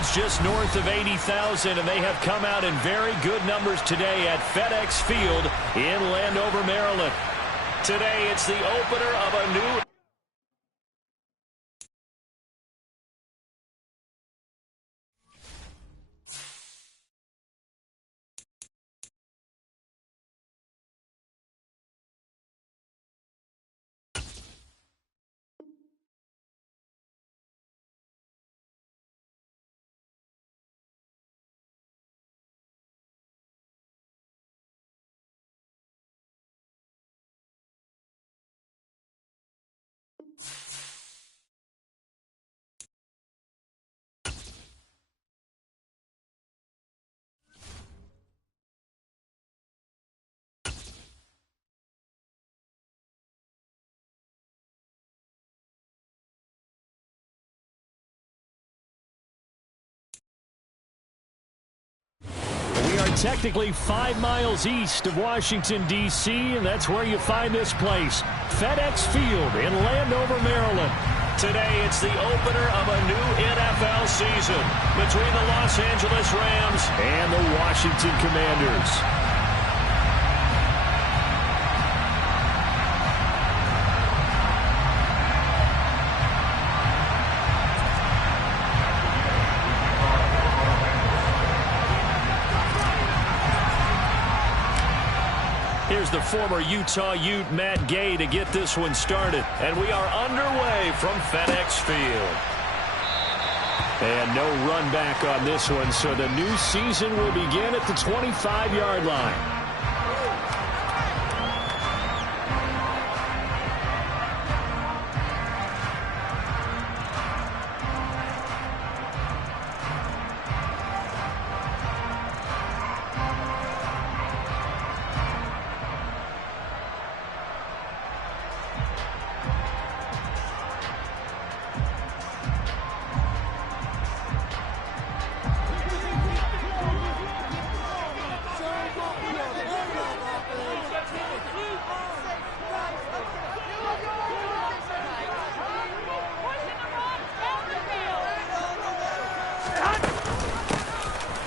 field's just north of 80,000, and they have come out in very good numbers today at FedEx Field in Landover, Maryland. Today, it's the opener of a new... Technically 5 miles east of Washington, D.C., and that's where you find this place, FedEx Field in Landover, Maryland. Today, it's the opener of a new NFL season between the Los Angeles Rams and the Washington Commanders. Here's the former Utah Ute, Matt Gay, to get this one started. And we are underway from FedEx Field. And no run back on this one, so the new season will begin at the 25-yard line.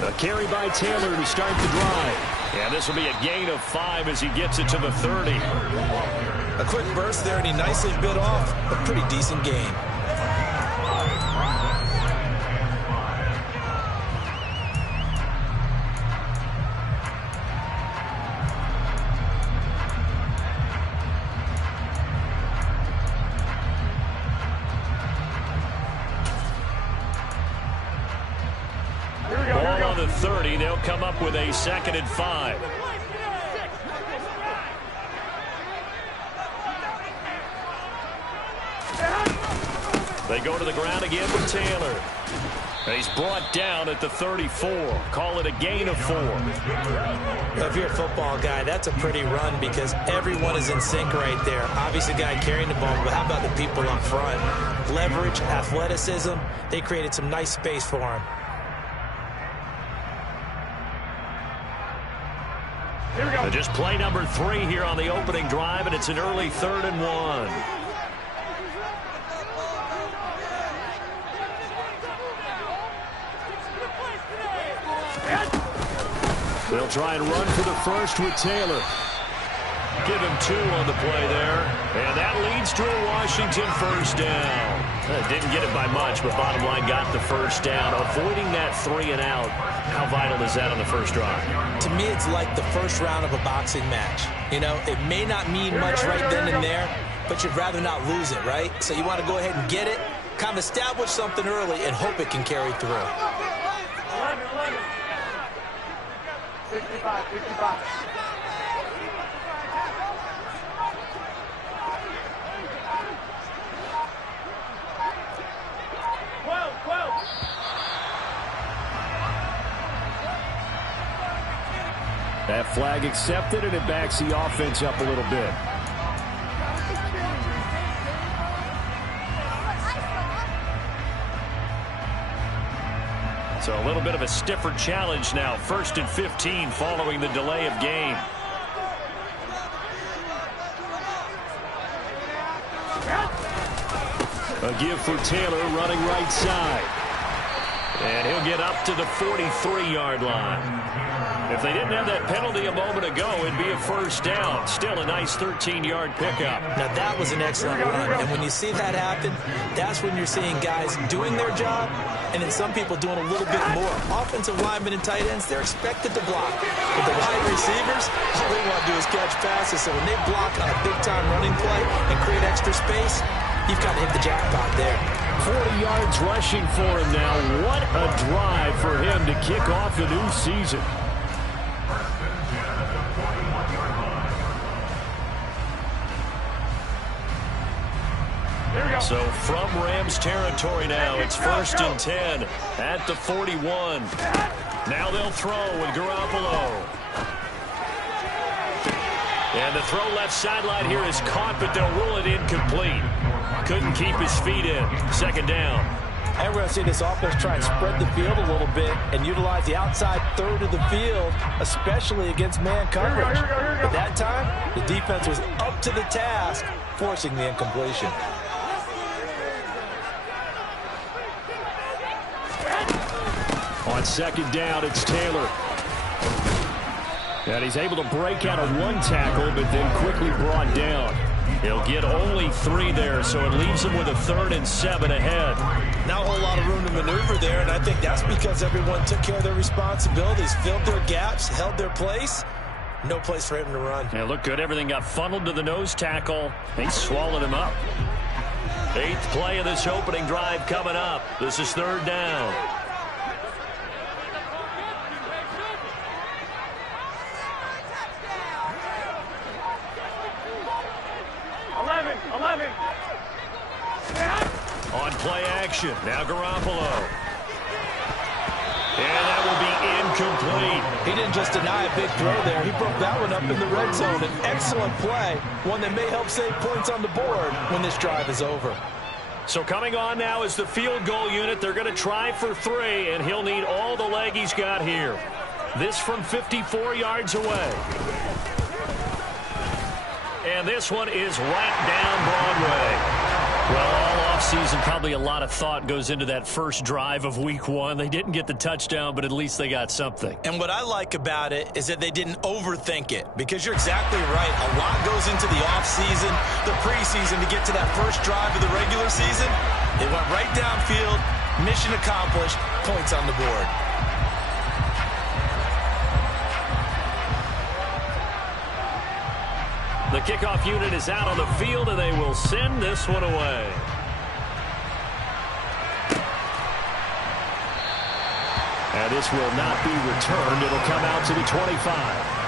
A carry by Taylor to start the drive. And this will be a gain of 5 as he gets it to the 30. A quick burst there, and he nicely bit off a pretty decent gain. Ball on the 30. They'll come up with a 2nd and 5. They go to the ground again with Taylor. And he's brought down at the 34. Call it a gain of 4. If you're a football guy, that's a pretty run because everyone is in sync right there. Obviously, the guy carrying the ball, but how about the people up front? Leverage, athleticism, they created some nice space for him. Just play number 3 here on the opening drive, and it's an early 3rd and 1. They'll try and run for the first with Taylor. Give him 2 on the play there. And that leads to a Washington first down. Didn't get it by much, but bottom line got the first down. Avoiding that 3 and out. How vital is that on the first drive? To me, it's like the first round of a boxing match. You know, it may not mean much right then and there, but you'd rather not lose it, right? So you want to go ahead and get it, kind of establish something early, and hope it can carry through. 65, 65. That flag accepted, and it backs the offense up a little bit. So a little bit of a stiffer challenge now. 1st and 15 following the delay of game. A give for Taylor running right side. And he'll get up to the 43-yard line. If they didn't have that penalty a moment ago, it'd be a first down. Still a nice 13-yard pickup. Now, that was an excellent run. And when you see that happen, that's when you're seeing guys doing their job and then some people doing a little bit more. Offensive linemen and tight ends, they're expected to block. But the wide receivers, all they want to do is catch passes. So when they block on a big-time running play and create extra space, you've got to hit the jackpot there. 40 yards rushing for him now. What a drive for him to kick off the new season. So from Rams territory now, it's 1st and 10 at the 41. Now they'll throw with Garoppolo. And the throw left sideline here is caught, but they'll rule it incomplete. Couldn't keep his feet in. 2nd down. And we're going to see this offense try and spread the field a little bit and utilize the outside third of the field, especially against man coverage. But that time, the defense was up to the task, forcing the incompletion. On 2nd down, it's Taylor. And he's able to break out of one tackle, but then quickly brought down. He'll get only 3 there, so it leaves him with a 3rd and 7 ahead. Not a whole lot of room to maneuver there, and I think that's because everyone took care of their responsibilities, filled their gaps, held their place. No place for him to run. Yeah, looked good. Everything got funneled to the nose tackle. They swallowed him up. 8th play of this opening drive coming up. This is 3rd down. On play action, now Garoppolo. And that will be incomplete. He didn't just deny a big throw there. He broke that one up in the red zone. An excellent play, one that may help save points on the board when this drive is over. So coming on now is the field goal unit. They're going to try for 3, and he'll need all the leg he's got here. This from 54 yards away. And this one is right down Broadway. Well, all offseason, probably a lot of thought goes into that first drive of week 1. They didn't get the touchdown, but at least they got something. And what I like about it is that they didn't overthink it, because you're exactly right. A lot goes into the offseason, the preseason to get to that first drive of the regular season. They went right downfield, mission accomplished, points on the board. The kickoff unit is out on the field, and they will send this one away. And this will not be returned. It'll come out to the 25.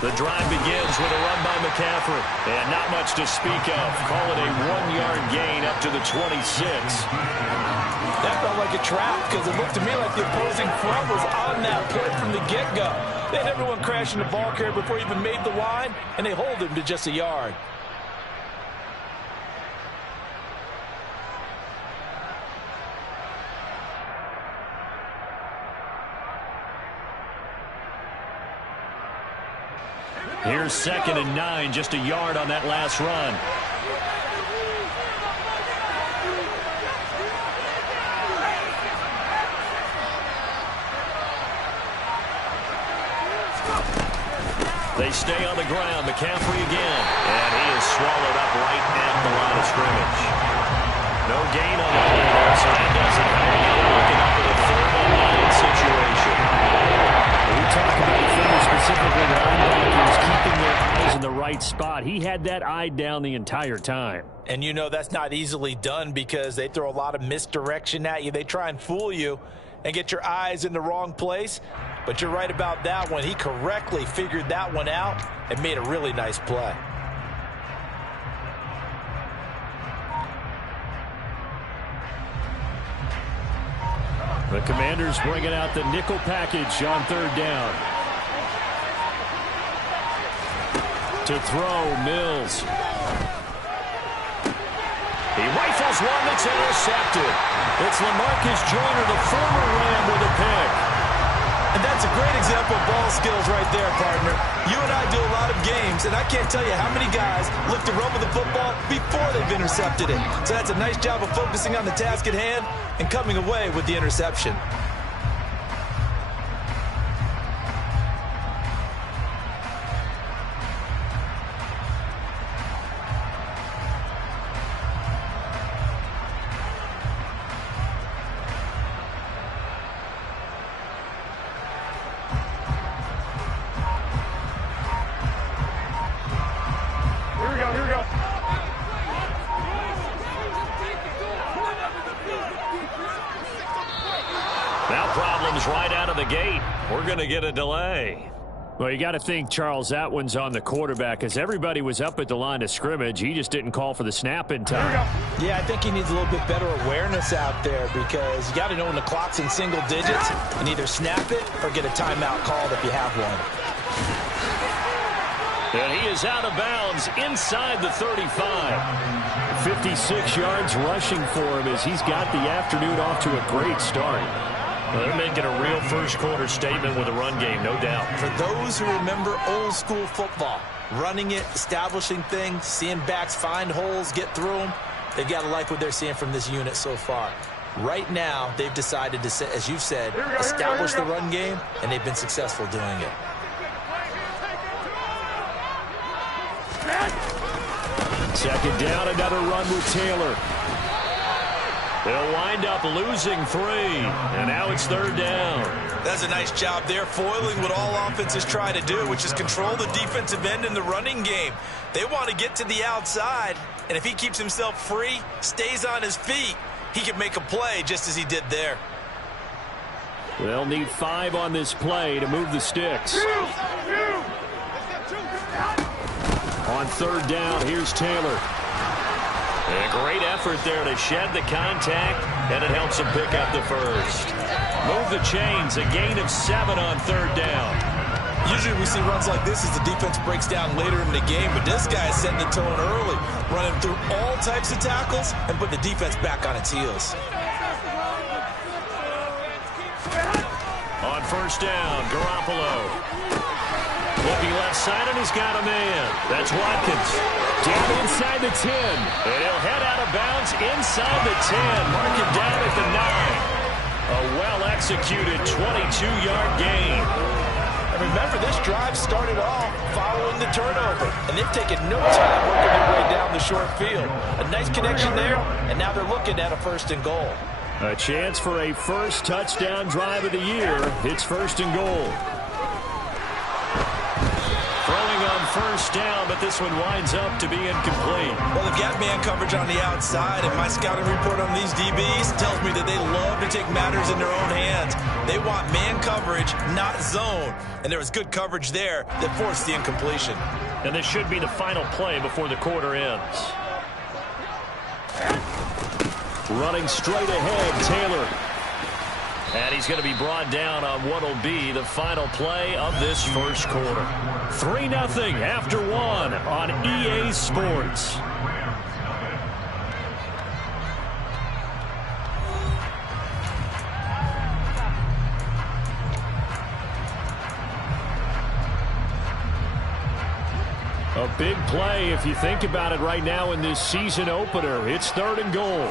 The drive begins with a run by McCaffrey. And not much to speak of. Call it a 1-yard gain up to the 26. That felt like a trap, because it looked to me like the opposing front was on that play from the get-go. They had everyone crashing the ball carrier before he even made the line, and they hold him to just a yard. Here's 2nd and 9, just a yard on that last run. They stay on the ground. McCaffrey again. And he is swallowed up right at the line of scrimmage. No gain on the play there, so that doesn't help. They're looking up at a 3rd and 9 situation. We talk about defenders, specifically the linebackers, keeping their eyes in the right spot. He had that eye down the entire time. And you know that's not easily done, because they throw a lot of misdirection at you. They try and fool you and get your eyes in the wrong place. But you're right about that one. He correctly figured that one out and made a really nice play. The Commanders bringing out the nickel package on third down. To throw, Mills. He rifles one that's intercepted. It's LaMarcus Joyner, the former Ram, with a pick. And that's a great example of ball skills right there, partner. You and I do a lot of games, and I can't tell you how many guys look to run with the football before they've intercepted it. So that's a nice job of focusing on the task at hand and coming away with the interception. Right out of the gate. We're going to get a delay. Well, you got to think, Charles, that one's on the quarterback because everybody was up at the line of scrimmage. He just didn't call for the snap in time. Yeah, I think he needs a little bit better awareness out there because you got to know when the clock's in single digits and either snap it or get a timeout called if you have one. And he is out of bounds inside the 35. 56 yards rushing for him as he's got the afternoon off to a great start. Well, they're making a real first-quarter statement with a run game, no doubt. For those who remember old-school football, running it, establishing things, seeing backs find holes, get through them, they've got to like what they're seeing from this unit so far. Right now, they've decided to, as you've said, establish the run game, and they've been successful doing it. Second down, another run with Taylor. They'll wind up losing 3, and now it's third down. That's a nice job there, foiling what all offenses try to do, which is control the defensive end in the running game. They want to get to the outside, and if he keeps himself free, stays on his feet, he can make a play just as he did there. They'll need 5 on this play to move the sticks. On third down, here's Taylor. A great effort there to shed the contact, and it helps him pick up the first. Move the chains, a gain of 7 on third down. Usually we see runs like this as the defense breaks down later in the game, but this guy is setting the tone early, running through all types of tackles and put the defense back on its heels. On first down, Garoppolo. Looking left side, and he's got a man. That's Watkins. Down inside the 10. And he'll head out of bounds inside the 10. Mark it down at the 9. A well-executed 22-yard gain. And remember, this drive started off following the turnover. And they've taken no time working their way down the short field. A nice connection there, and now they're looking at a first and goal. A chance for a first touchdown drive of the year. It's first and goal. Throwing on first down, but this one winds up to be incomplete. Well, they've got man coverage on the outside, and my scouting report on these DBs tells me that they love to take matters in their own hands. They want man coverage, not zone. And there was good coverage there that forced the incompletion. And this should be the final play before the quarter ends. Running straight ahead, Taylor. And he's going to be brought down on what will be the final play of this first quarter. 3-0 after 1 on EA Sports. A big play if you think about it right now in this season opener. It's third and goal.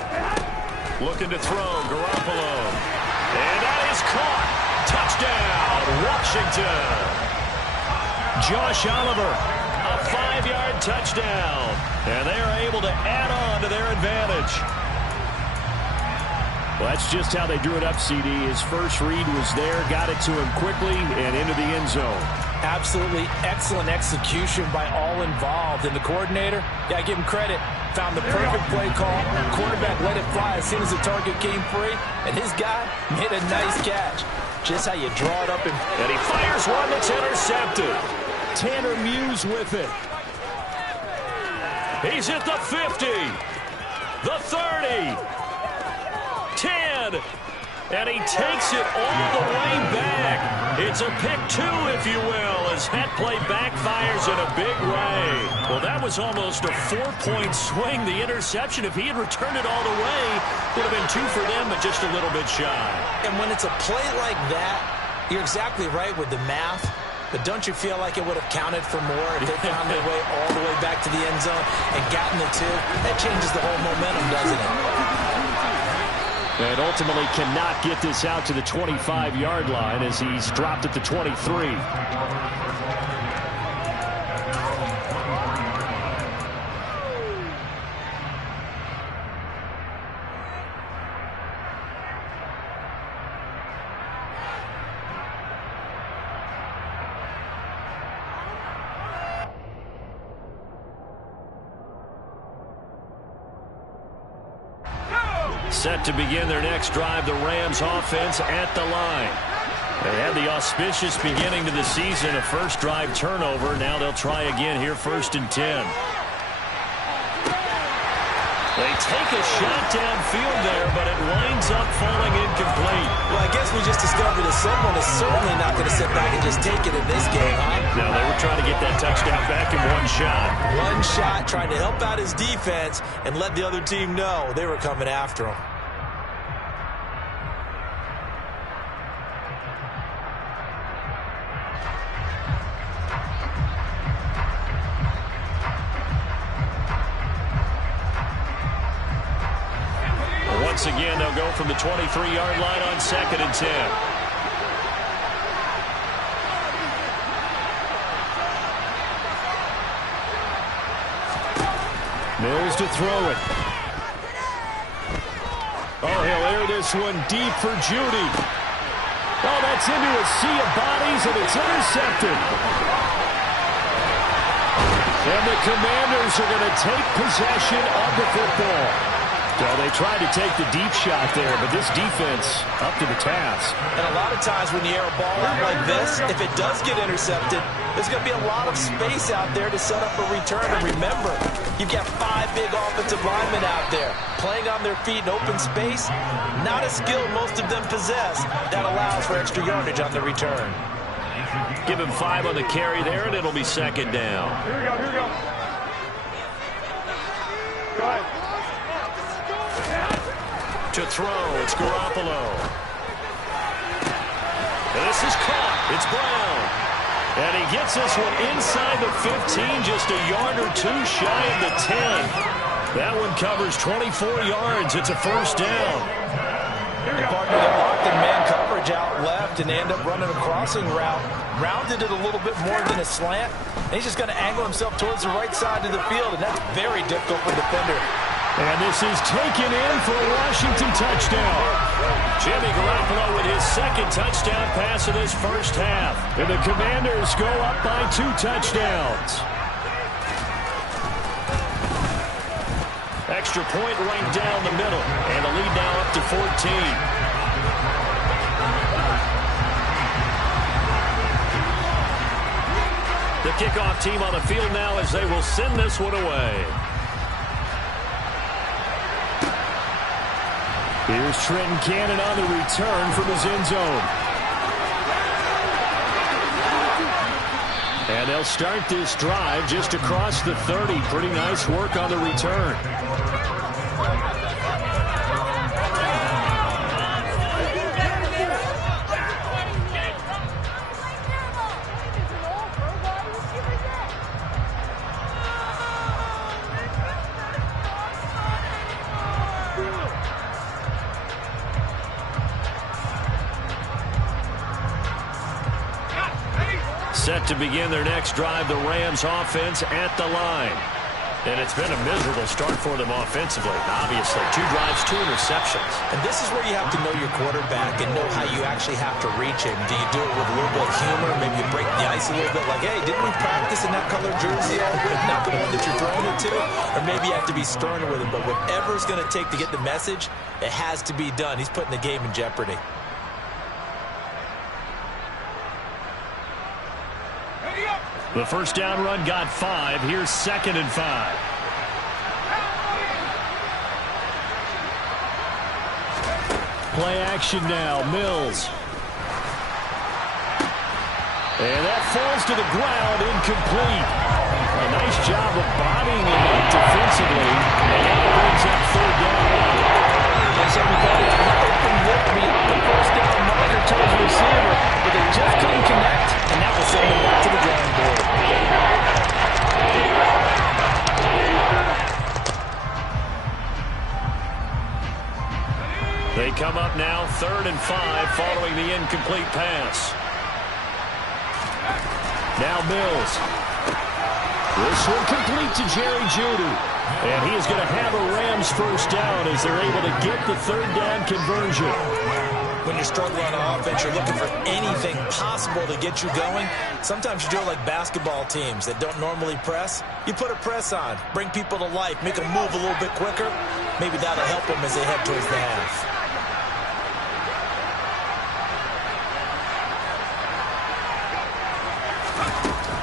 Looking to throw, Garoppolo. And that is caught. Touchdown, Washington. Josh Oliver, a 5-yard touchdown. And they are able to add on to their advantage. Well, that's just how they drew it up, CD. His first read was there, got it to him quickly, and into the end zone. Absolutely excellent execution by all involved. And the coordinator, got to give him credit, found the perfect play call. Quarterback let it fly as soon as the target came free. And his guy made a nice catch. Just how you draw it up. And he fires one that's intercepted. Tanner Muse with it. He's at the 50. The 30. 10. And he takes it all the way back. It's a pick two, if you will, as that play backfires in a big way. Well, that was almost a 4-point swing. The interception, if he had returned it all the way, would have been 2 for them, but just a little bit shy. And when it's a play like that, you're exactly right with the math. But don't you feel like it would have counted for more if they found their way all the way back to the end zone and gotten the 2? That changes the whole momentum, doesn't it? And ultimately cannot get this out to the 25-yard line as he's dropped at the 23. Set to begin their next drive, the Rams offense at the line. They had the auspicious beginning to the season, a first drive turnover. Now they'll try again here, 1st and 10. They take a shot downfield there, but it winds up falling incomplete. Well, I guess we just discovered that someone is certainly not going to sit back and just take it in this game, huh? No, they were trying to get that touchdown back in one shot. One shot, trying to help out his defense and let the other team know they were coming after him. Once again, they'll go from the 23-yard line on 2nd and 10. Mills to throw it. Oh, he'll air this one deep for Judy. Oh, that's into a sea of bodies, and it's intercepted. And the Commanders are going to take possession of the football. So they tried to take the deep shot there, but this defense up to the task. And a lot of times when you air a ball out like this, if it does get intercepted, there's going to be a lot of space out there to set up a return. And remember, you've got 5 big offensive linemen out there playing on their feet in open space. Not a skill most of them possess that allows for extra yardage on the return. Give him 5 on the carry there, and it'll be 2nd down. Here we go, here we go. Go ahead. To throw, it's Garoppolo. This is caught. It's Brown. And he gets this one inside the 15, just a yard or 2 shy of the 10. That one covers 24 yards. It's a 1st down. The partner that locked in man coverage out left, and they end up running a crossing route. Rounded it a little bit more than a slant. And he's just going to angle himself towards the right side of the field, and that's very difficult for the defender. And this is taken in for a Washington touchdown. Jimmy Garoppolo with his 2nd touchdown pass of this first half. And the Commanders go up by 2 touchdowns. Extra point right down the middle. And the lead now up to 14. The kickoff team on the field now as they will send this one away. Here's Trenton Cannon on the return from his end zone. And they'll start this drive just across the 30. Pretty nice work on the return. Set to begin their next drive, the Rams offense at the line. And it's been a miserable start for them offensively. Obviously, 2 drives, 2 interceptions. And this is where you have to know your quarterback and know how you actually have to reach him. Do you do it with a little bit of humor? Maybe you break the ice a little bit like, hey, didn't we practice in that color jersey? Not the one that you're throwing it to. Or maybe you have to be sterner with him. But whatever it's going to take to get the message, it has to be done. He's putting the game in jeopardy. The first down run got 5. Here's 2nd and 5. Play action now. Mills. And that falls to the ground, incomplete. A nice job of bodying him defensively. And that brings up third down. As everybody, an open look beyond the first down marker towards the receiver, but they just couldn't connect, and that will send them back to the drawing board. They come up now 3rd and 5 following the incomplete pass. Now Mills. This one complete to Jerry Jeudy. And he is going to have a Rams first down as they're able to get the third down conversion. When you're struggling on offense, you're looking for anything possible to get you going. Sometimes you do it like basketball teams that don't normally press. You put a press on, bring people to life, make them move a little bit quicker. Maybe that'll help them as they head towards the half.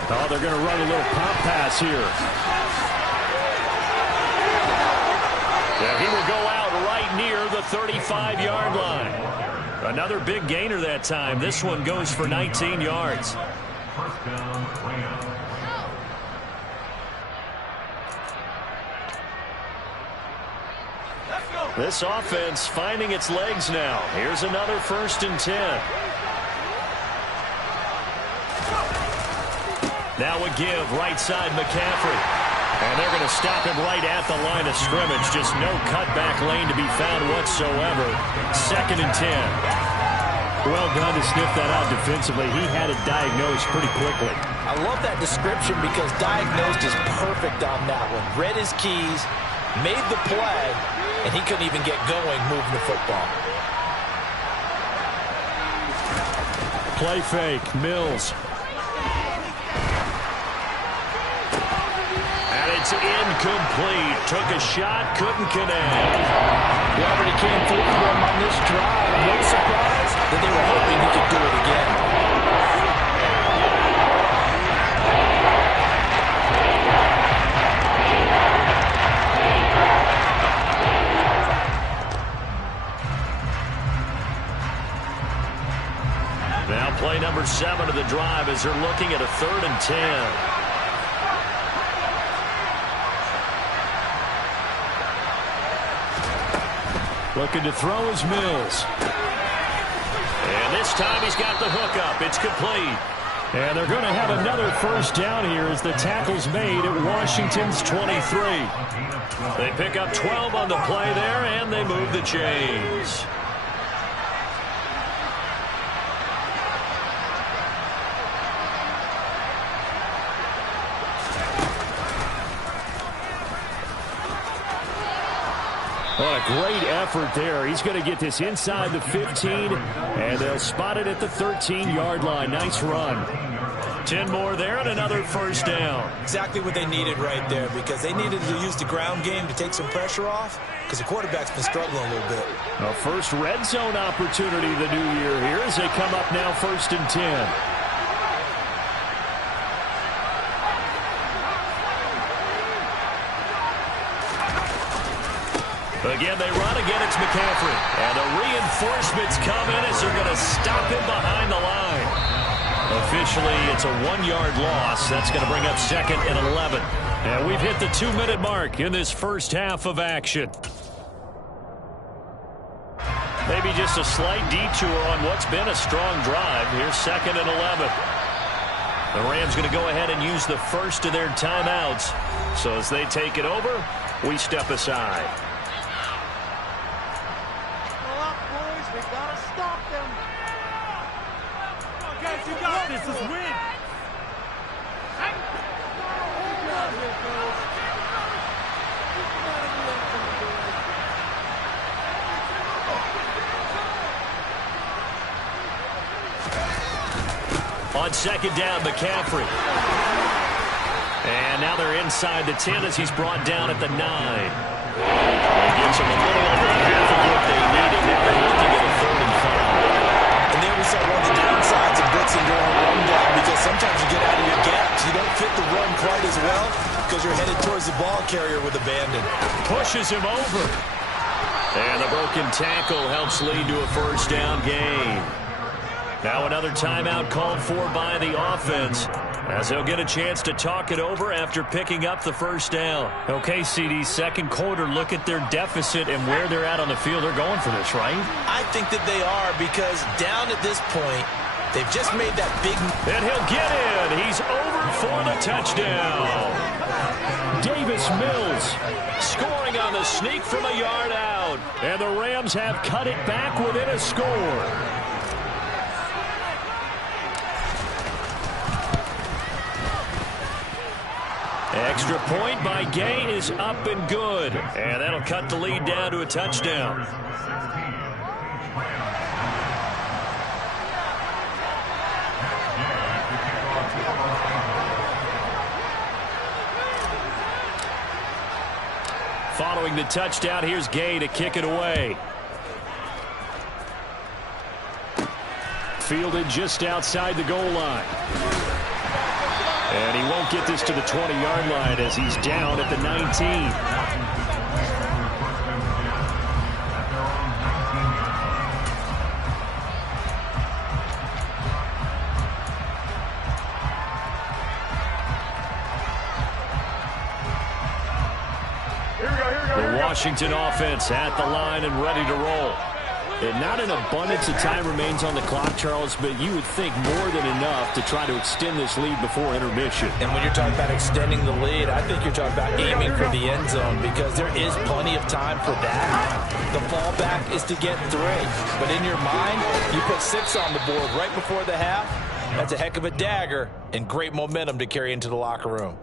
Oh, they're going to run a little pop pass here. Yeah, he will go out right near the 35-yard line. Another big gainer that time. This one goes for 19 yards. This offense finding its legs now. Here's another 1st and 10. Now a give, right side McCaffrey. And they're going to stop him right at the line of scrimmage. Just no cutback lane to be found whatsoever. 2nd and 10. Well done to sniff that out defensively. He had it diagnosed pretty quickly. I love that description because diagnosed is perfect on that one. Read his keys, made the play, and he couldn't even get going moving the football. Play fake, Mills. It's incomplete. Took a shot, couldn't connect. He already came through for them on this drive. No surprise that they were hoping he could do it again. Now play number 7 of the drive as they're looking at a 3rd and 10. Looking to throw is Mills. And this time he's got the hook up. It's complete. And they're going to have another first down here as the tackle's made at Washington's 23. They pick up 12 on the play there, and they move the chains. What a great effort there. He's going to get this inside the 15, and they'll spot it at the 13-yard line. Nice run. 10 more there and another first down. Exactly what they needed right there because they needed to use the ground game to take some pressure off because the quarterback's been struggling a little bit. A first red zone opportunity the new year here as they come up now 1st and 10. Again, they run. Again, it's McCaffrey. And the reinforcements come in as they're going to stop him behind the line. Officially, it's a 1-yard loss. That's going to bring up 2nd and 11. And we've hit the 2-minute mark in this first half of action. Maybe just a slight detour on what's been a strong drive. Here's 2nd and 11. The Rams going to go ahead and use the first of their timeouts. So as they take it over, we step aside. This is win. On 2nd down, McCaffrey. And now they're inside the 10 as he's brought down at the 9. He gets him a little over half of what they needed. Now they're looking at a 3rd and 5. And there we saw one of the downsides of blitzing during a run down because sometimes you get out of your gaps. You don't fit the run quite as well because you're headed towards the ball carrier with abandon. Pushes him over. And the broken broken tackle helps lead to a first down gain. Now another timeout called for by the offense, as they'll get a chance to talk it over after picking up the first down. Okay, CD, second quarter, look at their deficit and where they're at on the field. They're going for this, right? I think that they are, because down at this point, they've just made that big... And he'll get in. He's over for the touchdown. Davis Mills scoring on the sneak from a yard out. And the Rams have cut it back within a score. Extra point by Gay is up and good. And that'll cut the lead down to a touchdown. Following the touchdown, here's Gay to kick it away. Fielded just outside the goal line. And he won't get this to the 20-yard line as he's down at the 19. The Washington offense at the line and ready to roll. And not an abundance of time remains on the clock, Charles, but you would think more than enough to try to extend this lead before intermission. And when you're talking about extending the lead, I think you're talking about aiming for the end zone, because there is plenty of time for that. The fallback is to get 3. But in your mind, you put 6 on the board right before the half. That's a heck of a dagger and great momentum to carry into the locker room.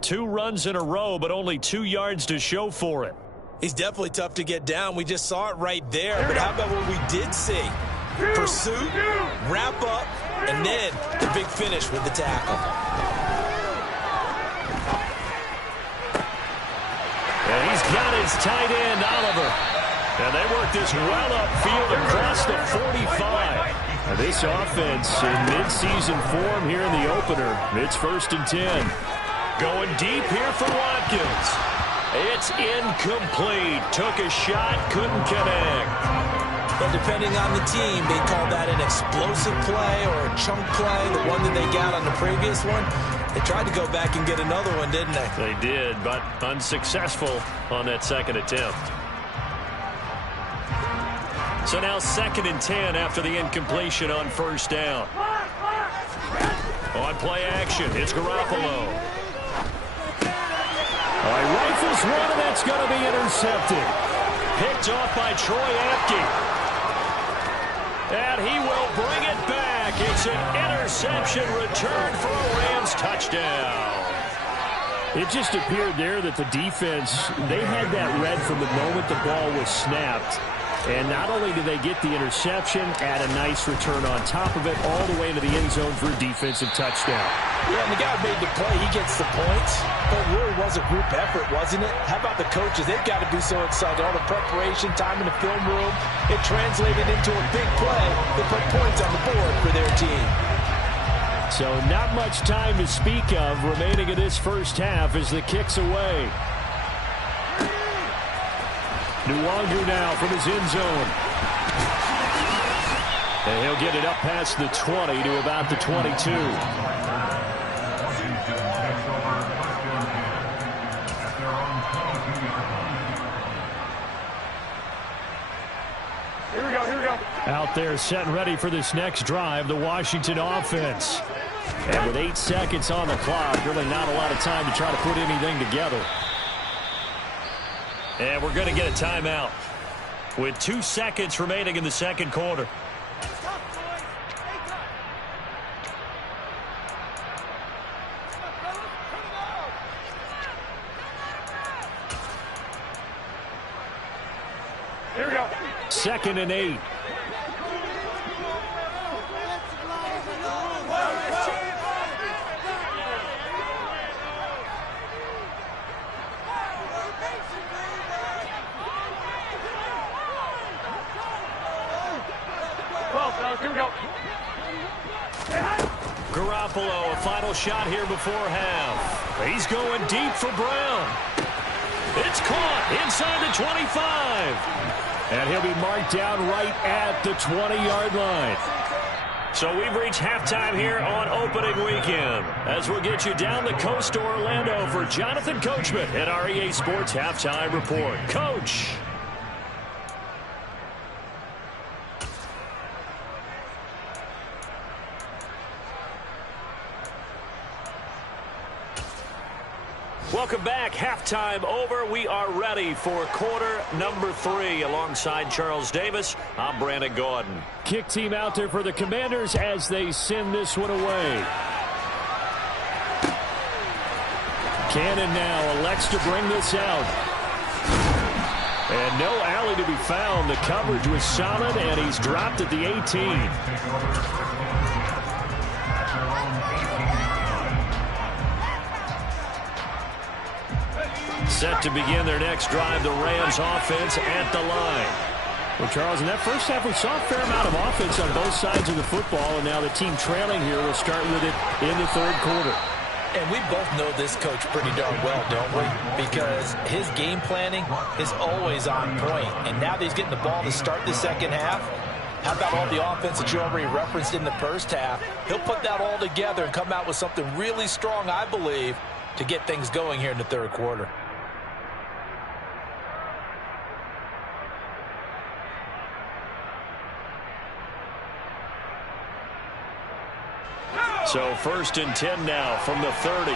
2 runs in a row, but only 2 yards to show for it. He's definitely tough to get down. We just saw it right there. But how about what we did see? Pursuit, wrap up, and then the big finish with the tackle. And he's got his tight end, Oliver. And they work this well upfield across the 45. Now this offense in midseason form here in the opener. It's 1st and 10. Going deep here for Watkins. It's incomplete. Took a shot, couldn't connect. But depending on the team, they call that an explosive play or a chunk play, the one that they got on the previous one. They tried to go back and get another one, didn't they? They did, but unsuccessful on that second attempt. So now 2nd and 10 after the incompletion on 1st down. On play action, it's Garoppolo. All right, rifles one, and that's going to be intercepted. Picked off by Troy Apke. And he will bring it back. It's an interception return for a Rams touchdown. It just appeared there that the defense, they had that read from the moment the ball was snapped. And not only did they get the interception, add a nice return on top of it, all the way into the end zone for a defensive touchdown. Yeah, and the guy who made the play, he gets the points. But it really was a group effort, wasn't it? How about the coaches? They've got to be so excited. All the preparation, time in the film room, it translated into a big play that put points on the board for their team. So not much time to speak of remaining in this first half as the kick's away. Nwangu now from his end zone. And he'll get it up past the 20 to about the 22. Here we go. Out there set and ready for this next drive, the Washington offense. And with 8 seconds on the clock, really not a lot of time to try to put anything together. And we're going to get a timeout with 2 seconds remaining in the second quarter. Here we go. 2nd and 8. Here we go. Garoppolo, a final shot here before half. He's going deep for Brown. It's caught inside the 25. And he'll be marked down right at the 20-yard line. So we've reached halftime here on opening weekend. As we'll get you down the coast to Orlando for Jonathan Coachman at our EA Sports Halftime Report. Coach. Welcome back. Halftime over. We are ready for quarter number 3. Alongside Charles Davis, I'm Brandon Gaudin. Kick team out there for the Commanders as they send this one away. Cannon now elects to bring this out. And no alley to be found. The coverage was solid, and he's dropped at the 18. Set to begin their next drive, the Rams offense at the line. Well, Charles, in that first half, we saw a fair amount of offense on both sides of the football, and now the team trailing here will start with it in the third quarter. And we both know this coach pretty darn well, don't we? Because his game planning is always on point. And now that he's getting the ball to start the second half, how about all the offense that you already referenced in the first half? He'll put that all together and come out with something really strong, I believe, to get things going here in the third quarter. So 1st and 10 now from the 30.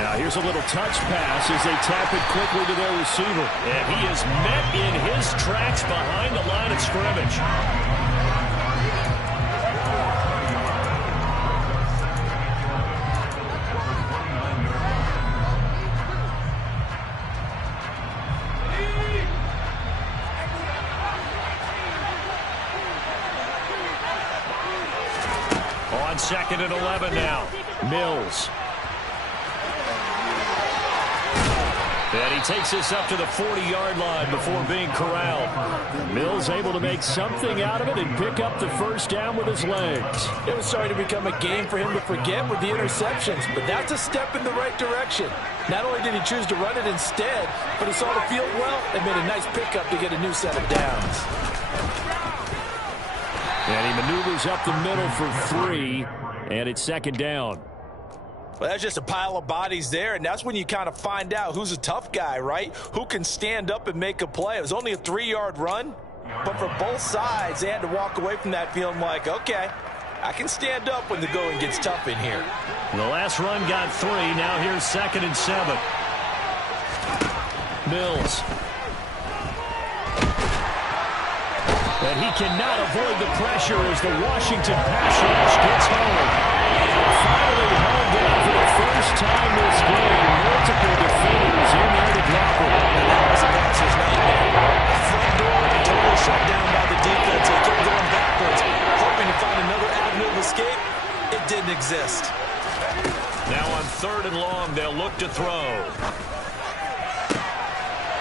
Now here's a little touch pass as they tap it quickly to their receiver. And he is met in his tracks behind the line of scrimmage. On 2nd and 11 now. Mills. And he takes this up to the 40-yard line before being corralled. Mills able to make something out of it and pick up the first down with his legs. It was starting to become a game for him to forget with the interceptions, but that's a step in the right direction. Not only did he choose to run it instead, but he saw the field well and made a nice pickup to get a new set of downs. And he maneuvers up the middle for 3, and it's 2nd down. Well, that's just a pile of bodies there, and that's when you kind of find out who's a tough guy, right? Who can stand up and make a play. It was only a 3-yard run, but for both sides, they had to walk away from that feeling like, okay, I can stand up when the going gets tough in here. The last run got 3. Now here's 2nd and 7. Mills. And he cannot avoid the pressure as the Washington pass rush gets home. Finally home down for the first time this game. Multiple defenders in there to block him. And that was a passer's nightmare. Front door totally shut down by the defense. They kept going backwards, hoping to find another avenue of escape. It didn't exist. Now on 3rd and long, they'll look to throw.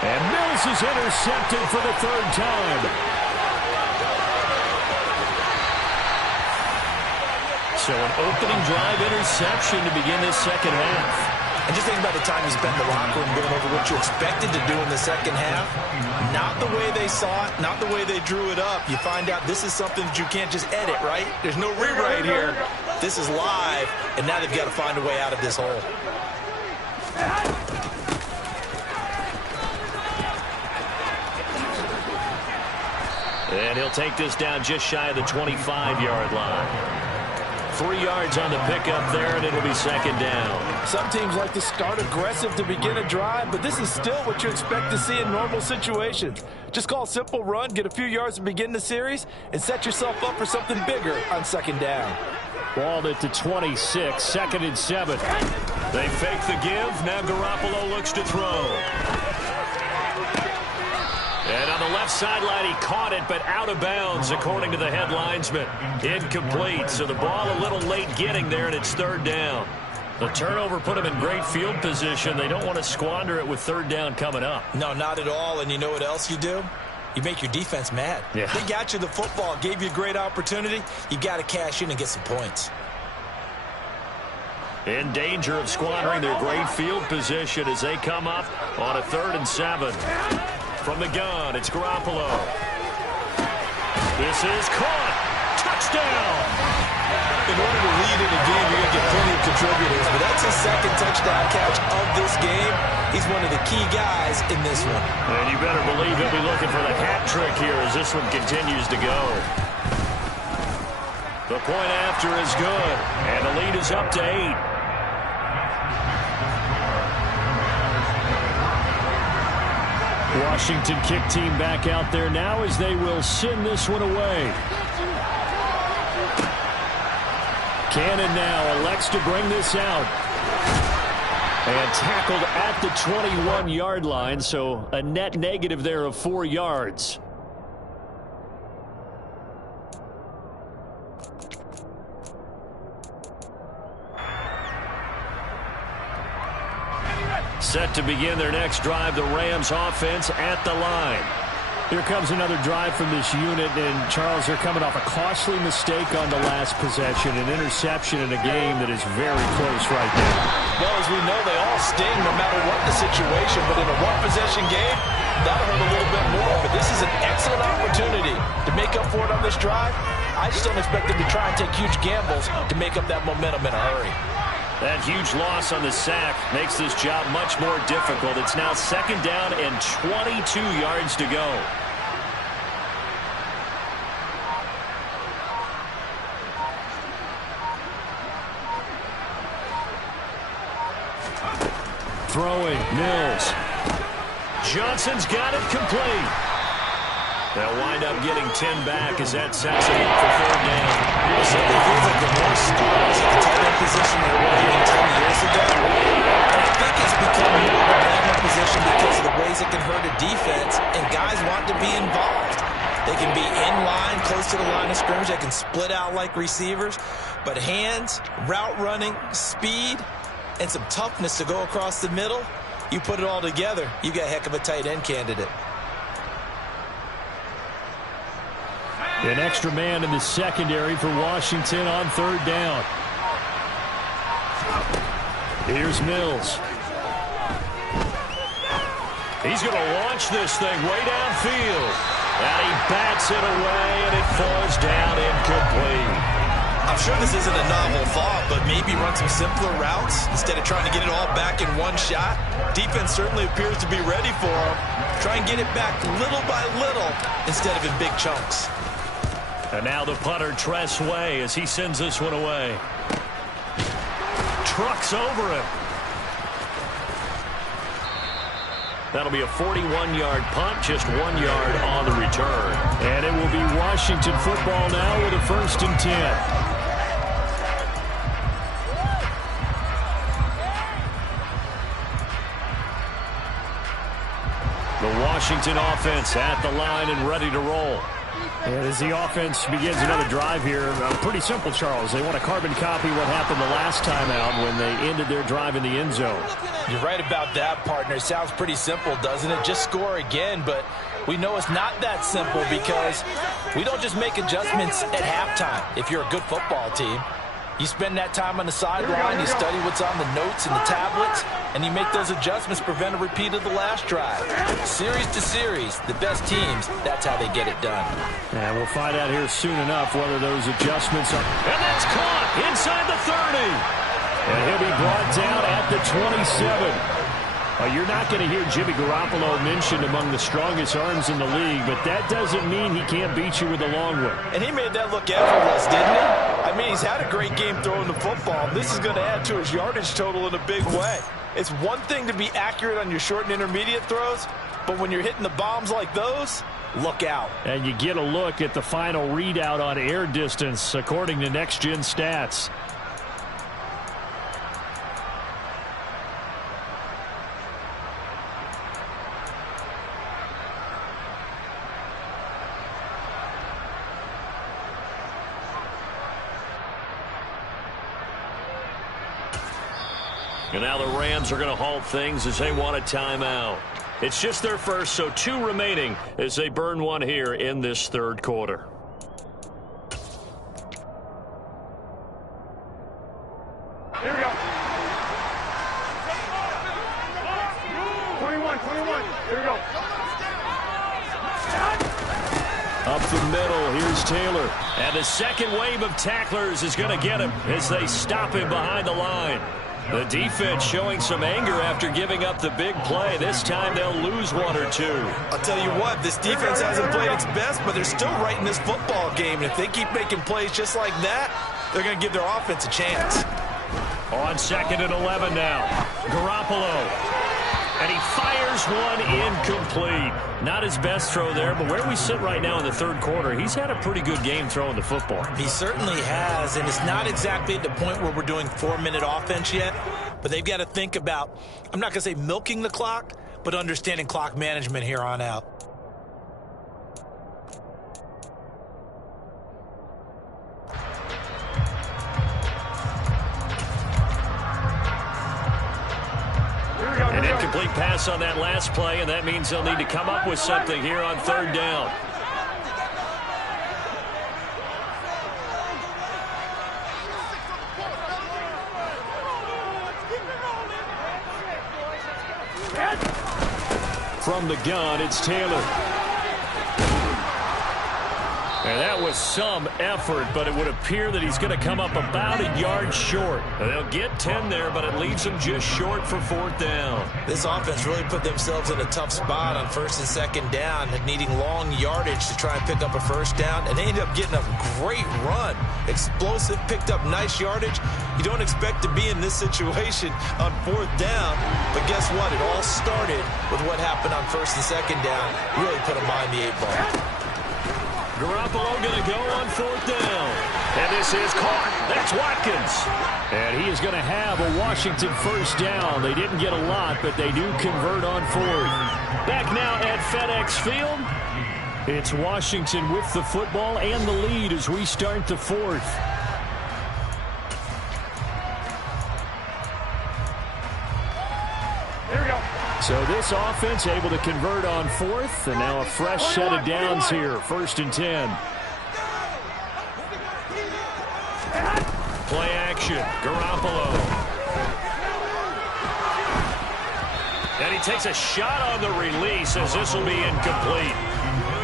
And Mills is intercepted for the 3rd time. So an opening drive interception to begin this second half. And just think about the time you spent in the locker room going over what you expected to do in the second half. Not the way they saw it, not the way they drew it up. You find out this is something that you can't just edit, right? There's no rewrite here. This is live, and now they've got to find a way out of this hole. And he'll take this down just shy of the 25-yard line. 3 yards on the pickup there, and it'll be 2nd down. Some teams like to start aggressive to begin a drive, but this is still what you expect to see in normal situations. Just call a simple run, get a few yards to begin the series, and set yourself up for something bigger on 2nd down. Balled at the 26, 2nd and 7. They fake the give. Now Garoppolo looks to throw. And on the left sideline, he caught it, but out of bounds, according to the head linesman. Incomplete, so the ball a little late getting there, and it's 3rd down. The turnover put them in great field position. They don't want to squander it with 3rd down coming up. No, not at all, and you know what else you do? You make your defense mad. Yeah. They got you the football, gave you a great opportunity. You got to cash in and get some points. In danger of squandering their great field position as they come up on a 3rd and 7. From the gun, it's Garoppolo. This is caught. Touchdown. In order to lead in a game, you're going to get plenty of contributors, but that's his 2nd touchdown catch of this game. He's one of the key guys in this one. And you better believe he'll be looking for the hat trick here as this one continues to go. The point after is good, and the lead is up to 8. Washington kick team back out there now as they will send this one away. Cannon now elects to bring this out. And tackled at the 21-yard line, so a net negative there of 4 yards. Set to begin their next drive, the Rams offense at the line. Here comes another drive from this unit, and Charles, they're coming off a costly mistake on the last possession, an interception in a game that is very close right now. Well, as we know, they all sting no matter what the situation, but in a one-possession game, that'll hurt a little bit more. But this is an excellent opportunity to make up for it on this drive. I just don't expect them to try and take huge gambles to make up that momentum in a hurry. That huge loss on the sack makes this job much more difficult. It's now 2nd down and 22 yards to go. Throwing, Mills. Johnson's got it complete. They'll wind up getting 10 back as that sets it up for 3rd down. It certainly feels like the more stars at the tight end position there were even 10 years ago. And I think it's become more of a glamour position because of the ways it can hurt a defense, and guys want to be involved. They can be in line, close to the line of scrimmage. They can split out like receivers. But hands, route running, speed, and some toughness to go across the middle, you put it all together, you got a heck of a tight end candidate. An extra man in the secondary for Washington on 3rd down. Here's Mills. He's going to launch this thing way downfield. And he bats it away, and it falls down incomplete. I'm sure this isn't a novel thought, but maybe run some simpler routes instead of trying to get it all back in one shot. Defense certainly appears to be ready for him. Try and get it back little by little instead of in big chunks. And now the punter, Tress Way, as he sends this one away. Trucks over him. That'll be a 41-yard punt, just 1 yard on the return. And it will be Washington football now with a 1st and 10. The Washington offense at the line and ready to roll. And as the offense begins another drive here, pretty simple, Charles. They want to carbon copy what happened the last time out when they ended their drive in the end zone. You're right about that, partner. It sounds pretty simple, doesn't it? Just score again, but we know it's not that simple because we don't just make adjustments at halftime if you're a good football team. You spend that time on the sideline, you study what's on the notes and the tablets, and you make those adjustments to prevent a repeat of the last drive. Series to series, the best teams, that's how they get it done. And we'll find out here soon enough whether those adjustments are... And that's caught inside the 30. And he'll be brought down at the 27. You're not going to hear Jimmy Garoppolo mentioned among the strongest arms in the league, but that doesn't mean he can't beat you with a long one. And he made that look effortless, didn't he? I mean, he's had a great game throwing the football. This is going to add to his yardage total in a big way. It's one thing to be accurate on your short and intermediate throws, but when you're hitting the bombs like those, look out. And you get a look at the final readout on air distance, according to Next Gen Stats. And now the Rams are going to halt things as they want a timeout. It's just their first, so 2 remaining as they burn one here in this 3rd quarter. Here we go. 21. Here we go. Up the middle, here's Taylor. And the second wave of tacklers is going to get him as they stop him behind the line. The defense showing some anger after giving up the big play. This time they'll lose one or two. I'll tell you what, this defense hasn't played its best, but they're still right in this football game. And if they keep making plays just like that, they're going to give their offense a chance. On 2nd and 11 now. Garoppolo. And he fires one incomplete. Not his best throw there, but where we sit right now in the third quarter, he's had a pretty good game throwing the football. He certainly has, and it's not exactly at the point where we're doing 4-minute offense yet, but they've got to think about, I'm not going to say milking the clock, but understanding clock management here on out. An incomplete pass on that last play, and that means they'll need to come up with something here on 3rd down. From the gun, it's Taylor. And that was some effort, but it would appear that he's going to come up about a yard short. They'll get 10 there, but it leaves them just short for 4th down. This offense really put themselves in a tough spot on 1st and 2nd down, needing long yardage to try and pick up a 1st down, and they ended up getting a great run. Explosive, picked up nice yardage. You don't expect to be in this situation on 4th down, but guess what? It all started with what happened on 1st and 2nd down. Really put them behind the 8 ball. Garoppolo going to go on 4th down. And this is caught. That's Watkins. And he is going to have a Washington 1st down. They didn't get a lot, but they do convert on 4th. Back now at FedEx Field. It's Washington with the football and the lead as we start the 4th. Here we go. So this offense able to convert on 4th, and now a fresh set of downs here, 1st and 10. Play action. Garoppolo. And he takes a shot on the release as this will be incomplete.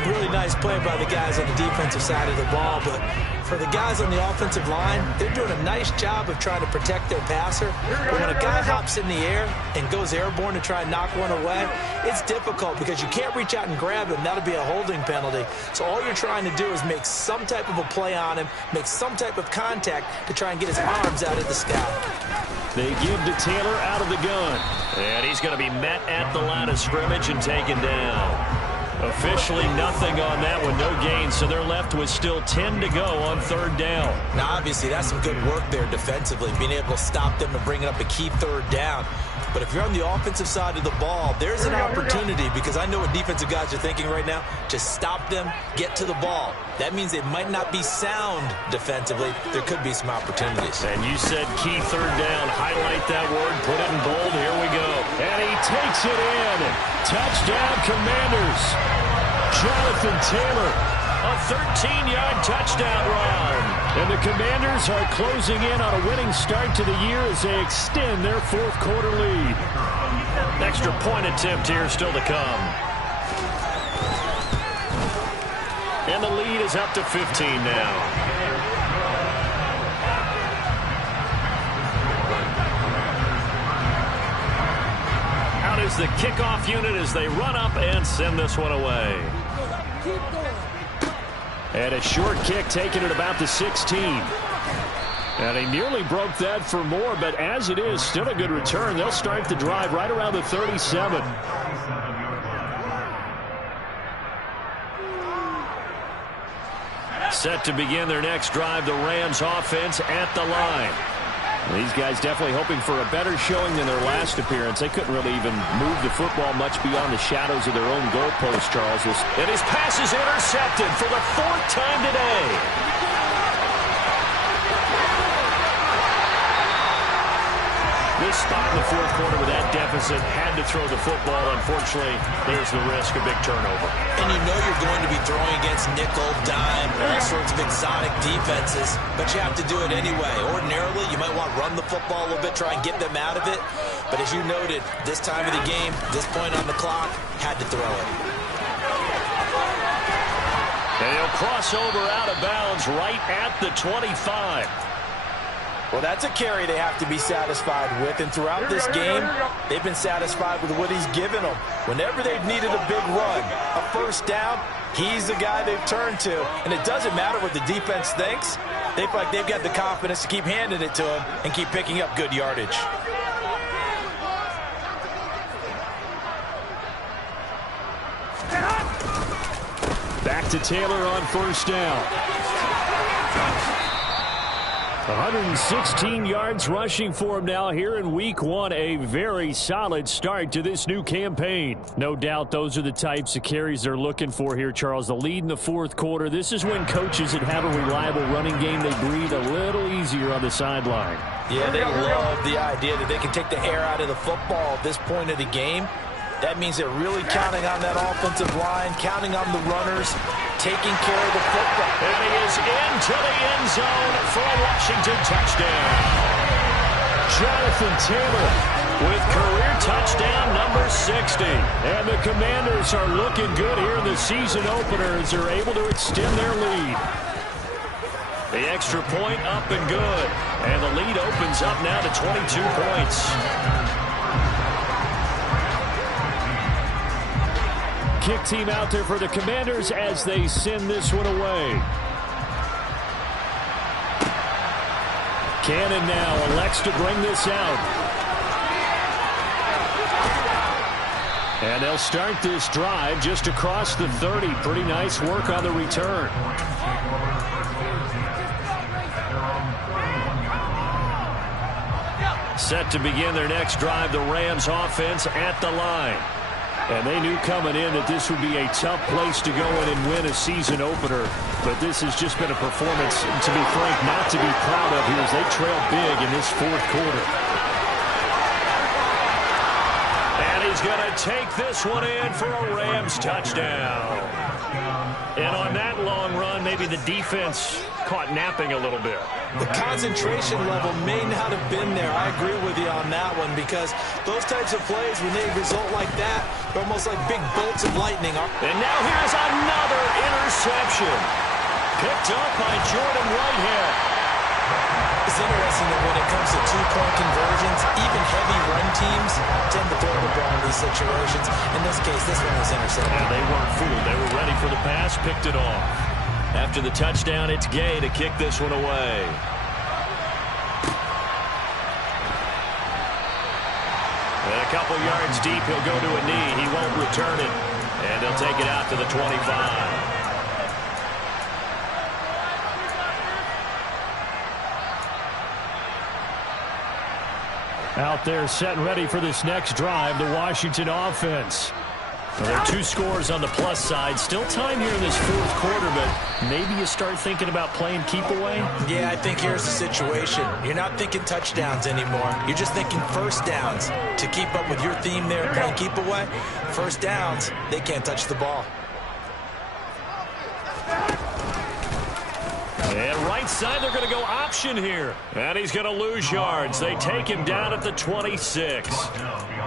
Really nice play by the guys on the defensive side of the ball, but for the guys on the offensive line, they're doing a nice job of trying to protect their passer. But when a guy hops in the air and goes airborne to try and knock one away, it's difficult because you can't reach out and grab him. That'll be a holding penalty. So all you're trying to do is make some type of a play on him, make some type of contact to try and get his arms out of the sky. They give to Taylor out of the gun. And he's going to be met at the line of scrimmage and taken down. Officially nothing on that one, no gain, so they're left with still 10 to go on 3rd down. Now, obviously, that's some good work there defensively, being able to stop them and bring it up a key 3rd down. But if you're on the offensive side of the ball, there's an opportunity because I know what defensive guys are thinking right now. Just stop them, get to the ball. That means they might not be sound defensively. There could be some opportunities. And you said key 3rd down. Highlight that word, put it in bold. Here we go. And he takes it in. Touchdown, Commanders. Jonathan Taylor. A 13-yard touchdown run. And the Commanders are closing in on a winning start to the year as they extend their 4th quarter lead. Extra point attempt here still to come. And the lead is up to 15 now. Out is the kickoff unit as they run up and send this one away. And a short kick taken at about the 16. And he nearly broke that for more, but as it is, still a good return. They'll start the drive right around the 37. Set to begin their next drive, the Rams offense at the line. These guys definitely hoping for a better showing than their last appearance. They couldn't really even move the football much beyond the shadows of their own goalpost, Charles. And his pass is intercepted for the 4th time today. this spot in the fourth quarter with that deficit, had to throw the football. Unfortunately, there's the risk of big turnover. And you know you're going to be throwing against nickel, dime, all sorts of exotic defenses, but you have to do it anyway. Ordinarily, you might want to run the football a little bit, try and get them out of it. But as you noted, this time of the game, this point on the clock, had to throw it. And he'll cross over out of bounds right at the 25. Well, that's a carry they have to be satisfied with. And throughout this game, they've been satisfied with what he's given them. Whenever they've needed a big run, a first down, he's the guy they've turned to. And it doesn't matter what the defense thinks. They feel like they've got the confidence to keep handing it to him and keep picking up good yardage. Back to Taylor on first down. 116 yards rushing for him now here in week one. A very solid start to this new campaign. No doubt those are the types of carries they're looking for here, Charles. The lead in the fourth quarter. This is when coaches that have a reliable running game, they breathe a little easier on the sideline. Yeah, they love the idea that they can take the air out of the football at this point of the game. That means they're really counting on that offensive line, counting on the runners, taking care of the football. And he is into the end zone for a Washington touchdown. Jonathan Taylor With career touchdown number 60. And the Commanders are looking good here in the season opener as they're able to extend their lead. The extra point up and good. And the lead opens up now to 22 points. Kick team out there for the Commanders as they send this one away. Cannon now elects to bring this out. And they'll start this drive just across the 30. Pretty nice work on the return. Set to begin their next drive, the Rams offense at the line. And they knew coming in that this would be a tough place to go in and win a season opener. But this has just been a performance, to be frank, not to be proud of here as they trail big in this fourth quarter. And he's going to take this one in for a Rams touchdown. And on that long run, maybe the defense caught napping a little bit. The concentration level may not have been there. I agree with you on that one because those types of plays, when they result like that, they're almost like big bolts of lightning. And now here's another interception. Picked up by Jordan Whitehead. It's interesting that when it comes to two-point conversions, even heavy run teams tend to throw the ball in these situations. In this case, this one was intercepted. Yeah, they weren't fooled. They were ready for the pass, picked it off. After the touchdown, it's Gay to kick this one away. And a couple yards deep, he'll go to a knee. He won't return it. And he'll take it out to the 25. Out there set and ready for this next drive, the Washington offense. Well, there are two scores on the plus side. Still time here in this fourth quarter, but maybe you start thinking about playing keep away? Yeah, I think here's the situation. You're not thinking touchdowns anymore. You're just thinking first downs. To keep up with your theme there, playing keep away, first downs, they can't touch the ball. And right side, they're going to go option here. And he's going to lose yards. They take him down at the 26.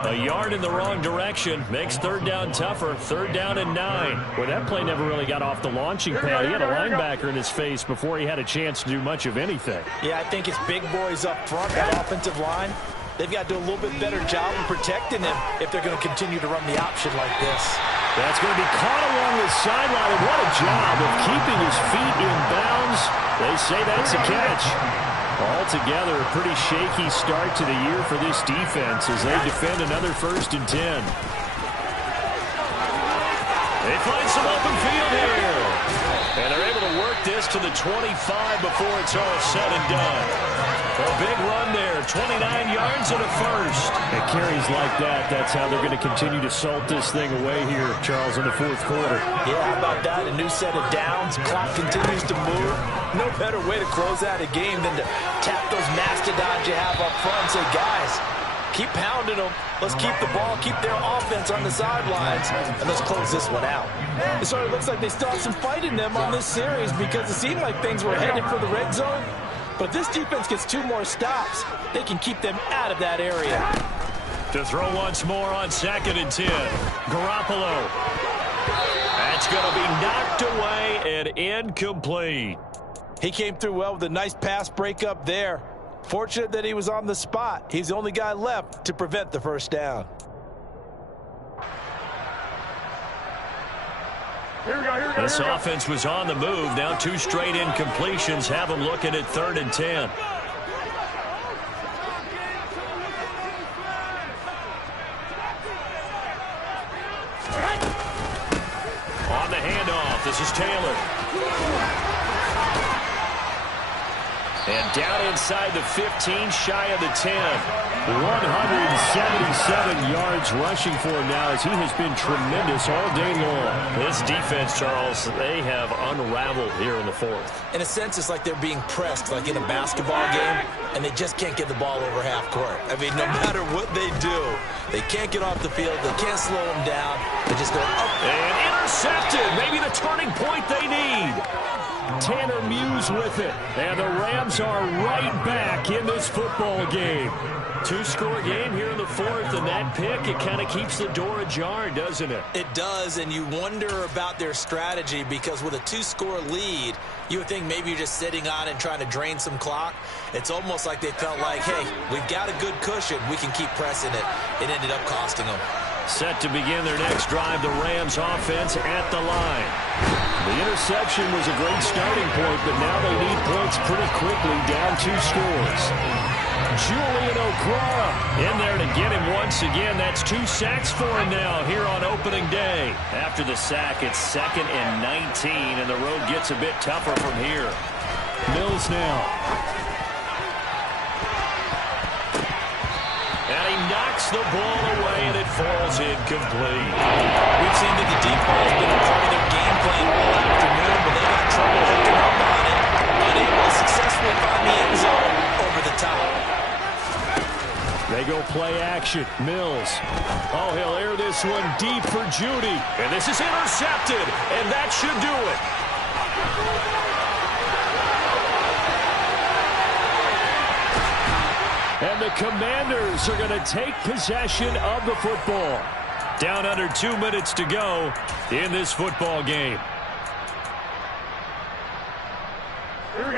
A yard in the wrong direction makes third down tougher. Third down and 9. Well, that play never really got off the launching pad. He had a linebacker in his face before he had a chance to do much of anything. Yeah, I think it's big boys up front, that offensive line. They've got to do a little bit better job of protecting him if they're going to continue to run the option like this. That's going to be caught along the sideline. And what a job of keeping his feet in bounds. They say that's a catch. Altogether, a pretty shaky start to the year for this defense as they defend another 1st and 10. They find some open field here. And they're able to work this to the 25 before it's all said and done. A big run there, 29 yards and a first. And carries like that, that's how they're going to continue to salt this thing away here, Charles, in the fourth quarter. Yeah, how about that? A new set of downs. Clock continues to move. No better way to close out a game than to tap those mastodons you have up front and say, guys, Keep pounding them. Let's keep the ball, keep their offense on the sidelines, and let's close this one out. It sort of looks like they still have some fight in them on this series because it seemed like things were headed for the red zone. But if this defense gets 2 more stops, they can keep them out of that area. To throw once more on 2nd and 10. Garoppolo. That's going to be knocked away and incomplete. He came through well with a nice pass breakup there. Fortunate that he was on the spot. He's the only guy left to prevent the first down. This offense was on the move. Now 2 straight incompletions have them looking at 3rd and 10. On the handoff, this is Taylor. And down inside the 15, shy of the 10. 177 yards rushing for him now as he has been tremendous all day long. This defense, Charles, they have unraveled here in the 4th. In a sense, it's like they're being pressed, like in a basketball game, and they just can't get the ball over half court. I mean, no matter what they do, they can't get off the field. They can't slow them down. They just go up. And intercepted. Maybe the turning point they need. Tanner Muse with it. And the Rams are right back in this football game. 2-score game here in the 4th, and that pick, it kind of keeps the door ajar, doesn't it? It does, and you wonder about their strategy because with a 2-score lead, you would think maybe you're just sitting on it and trying to drain some clock. It's almost like they felt like, hey, we've got a good cushion. We can keep pressing it. It ended up costing them. Set to begin their next drive, the Rams offense at the line. The interception was a great starting point, but now they need points pretty quickly, down 2 scores. Julian Okwara in there to get him once again. That's 2 sacks for him now here on opening day. After the sack, it's 2nd and 19, and the road gets a bit tougher from here. Mills now. And he knocks the ball away, and it falls incomplete. We've seen that the deep ball has been a part of their game plan all afternoon, but they got trouble hooking up on it. Unable to successfully find the end zone over the top. They go play action. Mills. Oh, he'll air this one deep for Judy. And this is intercepted, and that should do it. And the Commanders are going to take possession of the football. Down under 2 minutes to go in this football game.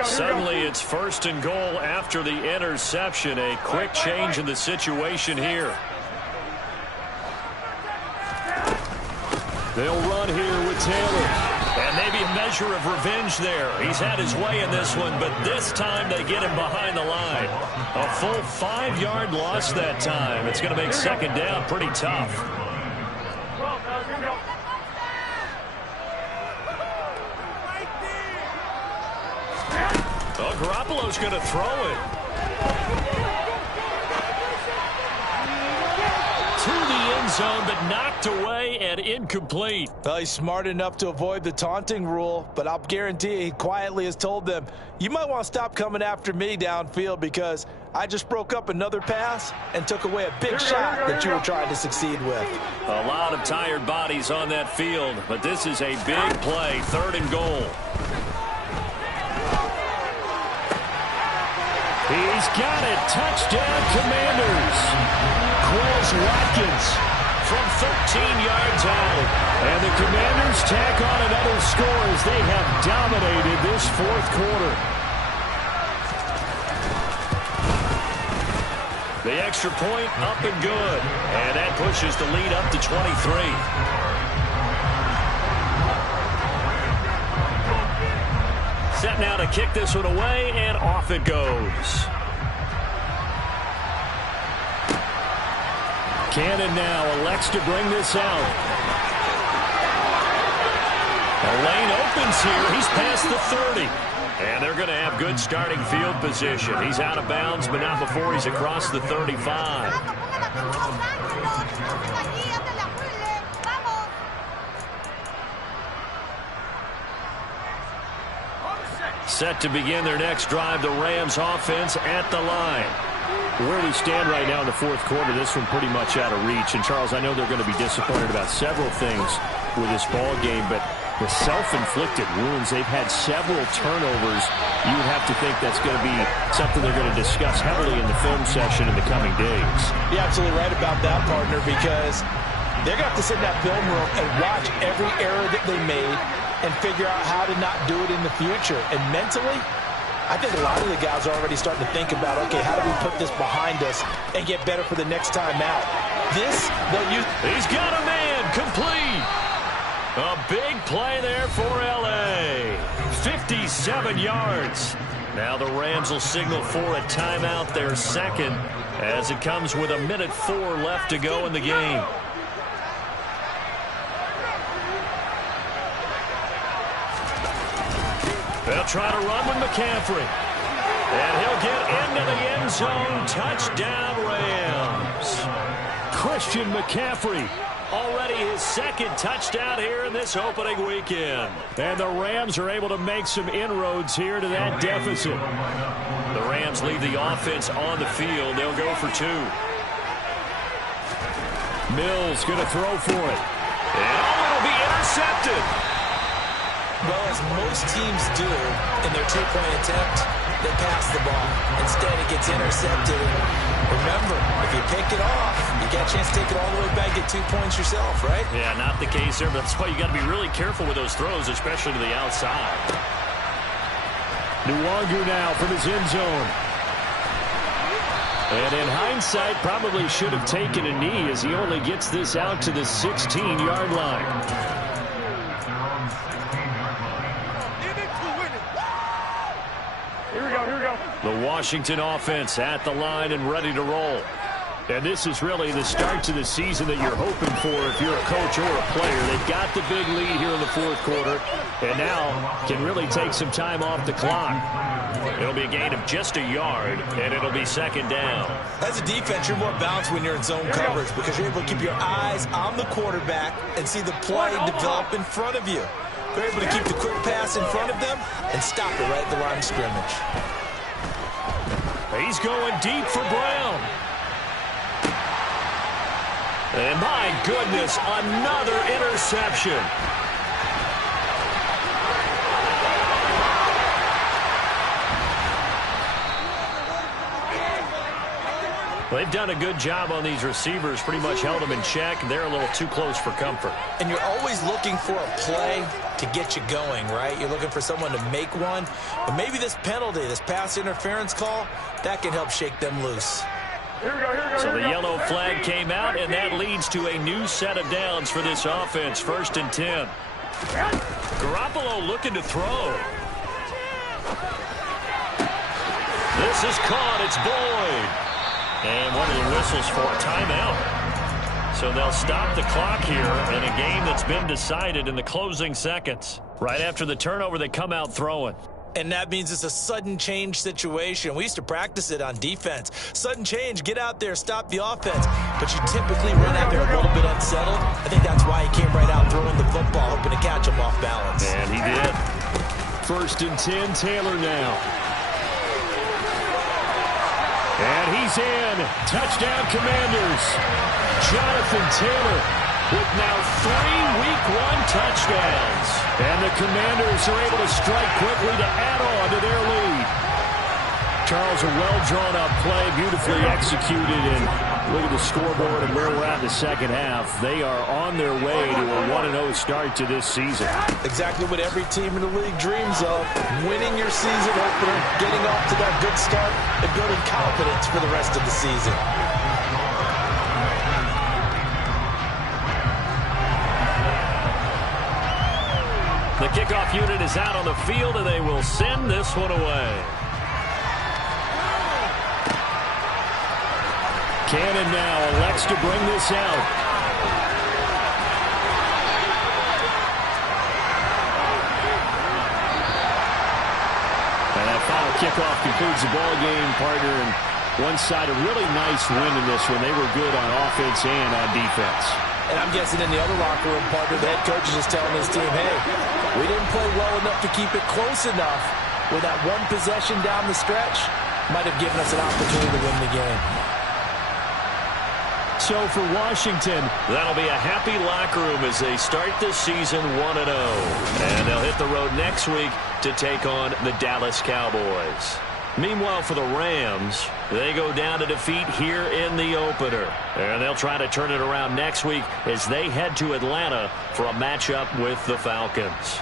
Suddenly it's 1st and goal after the interception. A quick change in the situation here. They'll run here with Taylor. And maybe a measure of revenge there. He's had his way in this one, but this time they get him behind the line. A full 5-yard loss that time. It's going to make 2nd down pretty tough. Oh, Garoppolo's going to throw it. To the end zone, but knocked away and incomplete. Well, he's smart enough to avoid the taunting rule, but I'll guarantee he quietly has told them, you might want to stop coming after me downfield because I just broke up another pass and took away a big shot that you were trying to succeed with. A lot of tired bodies on that field, but this is a big play, 3rd and goal. He's got it. Touchdown, Commanders. Quez Watkins from 13 yards out. And the Commanders tack on another score as they have dominated this 4th quarter. The extra point up and good. And that pushes the lead up to 23. Set now to kick this one away, and off it goes. Cannon now elects to bring this out. The lane opens here. He's past the 30. And they're going to have good starting field position. He's out of bounds, but not before he's across the 35. Set to begin their next drive, the Rams offense at the line. Where we stand right now in the fourth quarter, this one pretty much out of reach. And, Charles, I know they're going to be disappointed about several things with this ball game, but the self-inflicted wounds, they've had several turnovers. You would have to think that's going to be something they're going to discuss heavily in the film session in the coming days. You're absolutely right about that, partner, because they're going to have to sit in that film room and watch every error that they made and figure out how to not do it in the future. And mentally, I think a lot of the guys are already starting to think about, okay, how do we put this behind us and get better for the next time out? They'll use. He's got a man, complete. A big play there for L.A. 57 yards. Now the Rams will signal for a timeout, their second, as it comes with 1:04 left to go in the game. They'll try to run with McCaffrey. And he'll get into the end zone. Touchdown, Rams. Christian McCaffrey. Already his second touchdown here in this opening weekend. And the Rams are able to make some inroads here to that deficit. The Rams leave the offense on the field. They'll go for two. Mills going to throw for it. And it'll be intercepted. Well, as most teams do in their two-point attempt, they pass the ball. Instead, it gets intercepted. And remember, if you pick it off, you get a chance to take it all the way back, get 2 points yourself, right? Yeah, not the case there, but that's why you got to be really careful with those throws, especially to the outside. Nwangu now from his end zone. And in hindsight, probably should have taken a knee as he only gets this out to the 16-yard line. Here we go. The Washington offense at the line and ready to roll. And this is really the start to the season that you're hoping for if you're a coach or a player. They've got the big lead here in the fourth quarter and now can really take some time off the clock. It'll be a gain of just a yard, and it'll be second down. As a defense, you're more balanced when you're in zone coverage because you're able to keep your eyes on the quarterback and see the play develop in front of you. They're able to keep the quick pass in front of them and stop it right at the line of scrimmage. He's going deep for Brown. And my goodness, another interception. They've done a good job on these receivers, pretty much held them in check. They're a little too close for comfort. And you're always looking for a play to get you going, right? You're looking for someone to make one. But maybe this penalty, this pass interference call, that can help shake them loose. Here we go. So the yellow flag came out, and that leads to a new set of downs for this offense. 1st and 10. Garoppolo looking to throw. This is caught. It's Boyd. And one of the whistles for a timeout. So they'll stop the clock here in a game that's been decided in the closing seconds. Right after the turnover, they come out throwing. And that means it's a sudden change situation. We used to practice it on defense. Sudden change, get out there, stop the offense. But you typically run out there a little bit unsettled. I think that's why he came right out throwing the football, hoping to catch him off balance. And he did. 1st and 10, Taylor now. And he's in. Touchdown, Commanders. Jonathan Taylor with now 3 Week 1 touchdowns. And the Commanders are able to strike quickly to add on to their lead. Charles, a well-drawn-up play, beautifully executed, and look at the scoreboard and where we're at in the second half. They are on their way to a 1-0 start to this season. Exactly what every team in the league dreams of. Winning your season opener, getting off to that good start, and building confidence for the rest of the season. The kickoff unit is out on the field, and they will send this one away. Cannon now elects to bring this out. And that final kickoff concludes the ball game, partner. And one side, a really nice win in this one. They were good on offense and on defense. And I'm guessing in the other locker room, partner, the head coach is just telling his team, hey, we didn't play well enough to keep it close enough with that one possession down the stretch. might have given us an opportunity to win the game. So for Washington, that'll be a happy locker room as they start this season 1-0. And they'll hit the road next week to take on the Dallas Cowboys. Meanwhile, for the Rams, they go down to defeat here in the opener. And they'll try to turn it around next week as they head to Atlanta for a matchup with the Falcons.